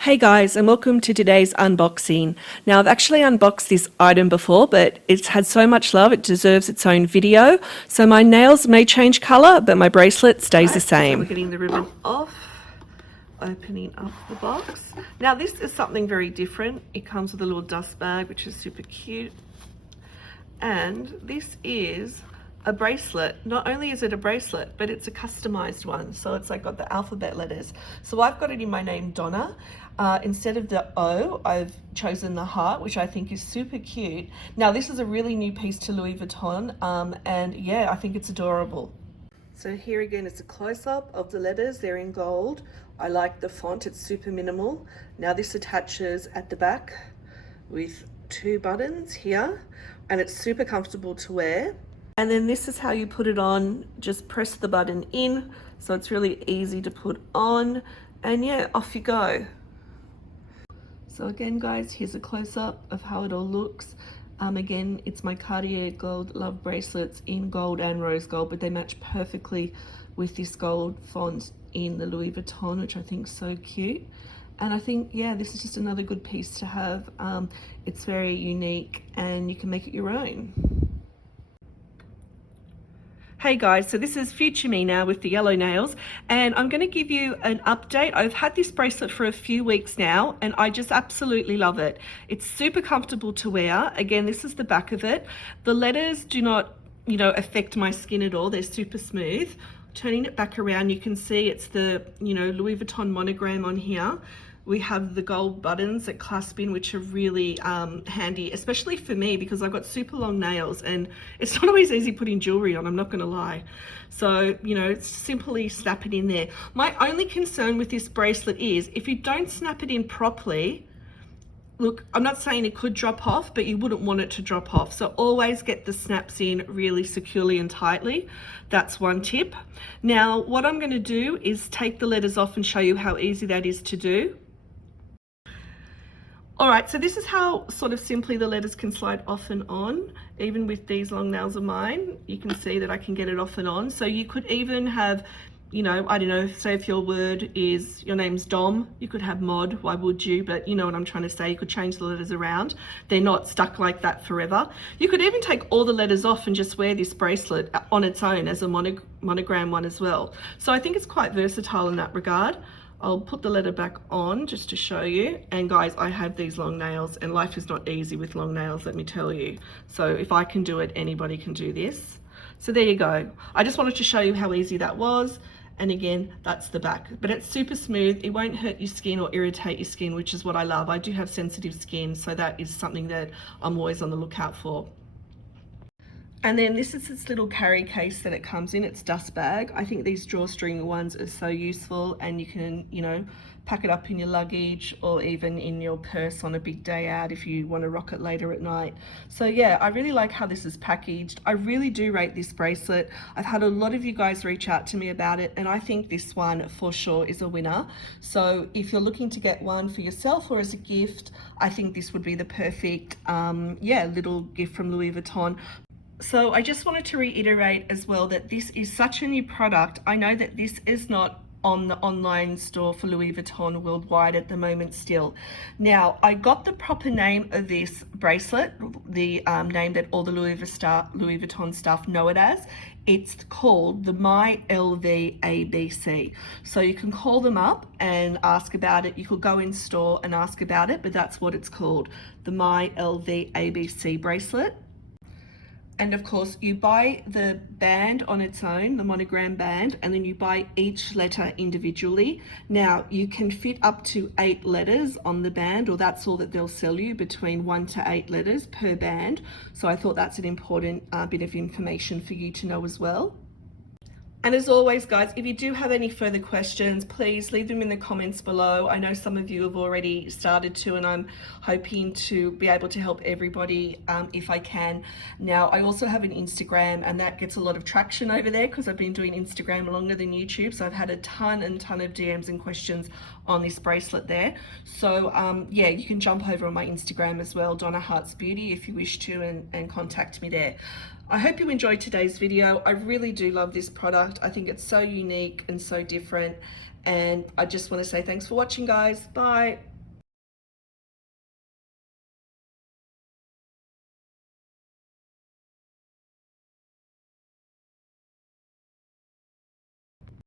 Hey guys, and welcome to today's unboxing. Now, I've actually unboxed this item before, but it's had so much love, it deserves its own video. So my nails may change color, but my bracelet stays the same. So we're getting the ribbon off, opening up the box. Now, this is something very different. It comes with a little dust bag, which is super cute. And this is a bracelet. Not only is it a bracelet, but it's a customized one. So it's like got the alphabet letters. So I've got it in my name, Donna. Instead of the O, I've chosen the heart, which I think is super cute. Now, this is a really new piece to Louis Vuitton, and yeah, I think it's adorable. So here again is a close-up of the letters. They're in gold. I like the font, it's super minimal. Now this attaches at the back with two buttons here, and it's super comfortable to wear. And then this is how you put it on. Just press the button in, so it's really easy to put on, and yeah, off you go. So again, guys, here's a close-up of how it all looks. Again, it's my Cartier Gold Love bracelets in gold and rose gold, but they match perfectly with this gold font in the Louis Vuitton, which I think is so cute. And I think, yeah, this is just another good piece to have. It's very unique and you can make it your own. Hey guys, so this is future me now with the yellow nails, and I'm going to give you an update. I've had this bracelet for a few weeks now and I just absolutely love it. It's super comfortable to wear. Again, this is the back of it. The letters do not, affect my skin at all. They're super smooth. Turning it back around, you can see it's the, Louis Vuitton monogram on here. We have the gold buttons that clasp in, which are really handy, especially for me because I've got super long nails and it's not always easy putting jewelry on, I'm not going to lie. So, simply snap it in there. My only concern with this bracelet is if you don't snap it in properly, look, I'm not saying it could drop off, but you wouldn't want it to drop off. So always get the snaps in really securely and tightly. That's one tip. Now, what I'm going to do is take the letters off and show you how easy that is to do. All right, so this is how sort of simply the letters can slide off and on. Even with these long nails of mine, you can see that I can get it off and on. So you could even have, I don't know, say if your name's Dom, you could have Mod, why would you? But you know what I'm trying to say, you could change the letters around. They're not stuck like that forever. You could even take all the letters off and just wear this bracelet on its own as a monogram one as well. So I think it's quite versatile in that regard. I'll put the letter back on just to show you. And guys, I have these long nails and life is not easy with long nails, let me tell you. So if I can do it, anybody can do this. So there you go. I just wanted to show you how easy that was. And again, that's the back, but it's super smooth. It won't hurt your skin or irritate your skin, which is what I love. I do have sensitive skin, so that is something that I'm always on the lookout for. And then this is this little carry case that it comes in. It's dust bag. I think these drawstring ones are so useful, and you can, pack it up in your luggage or even in your purse on a big day out if you want to rock it later at night. So yeah, I really like how this is packaged. I really do rate this bracelet. I've had a lot of you guys reach out to me about it, and I think this one for sure is a winner. So if you're looking to get one for yourself or as a gift, I think this would be the perfect, little gift from Louis Vuitton. So I just wanted to reiterate as well that this is such a new product. I know that this is not on the online store for Louis Vuitton worldwide at the moment still. Now, I got the proper name of this bracelet, the name that all the Louis Vuitton staff know it as. It's called the My LV ABC. So you can call them up and ask about it. You could go in store and ask about it, but that's what it's called, the My LV ABC bracelet. And of course, you buy the band on its own, the monogram band, and then you buy each letter individually. Now, you can fit up to 8 letters on the band, or that's all that they'll sell you, between 1 to 8 letters per band. So I thought that's an important bit of information for you to know as well. And as always, guys, if you do have any further questions, please leave them in the comments below. I know some of you have already started to, and I'm hoping to be able to help everybody if I can. Now, I also have an Instagram, and that gets a lot of traction over there because I've been doing Instagram longer than YouTube. So I've had a ton of DMs and questions on this bracelet there. So yeah, you can jump over on my Instagram as well, Donna Hearts Beauty, if you wish to, and contact me there. I hope you enjoyed today's video. I really do love this product. I think it's so unique and so different. And I just want to say thanks for watching, guys. Bye.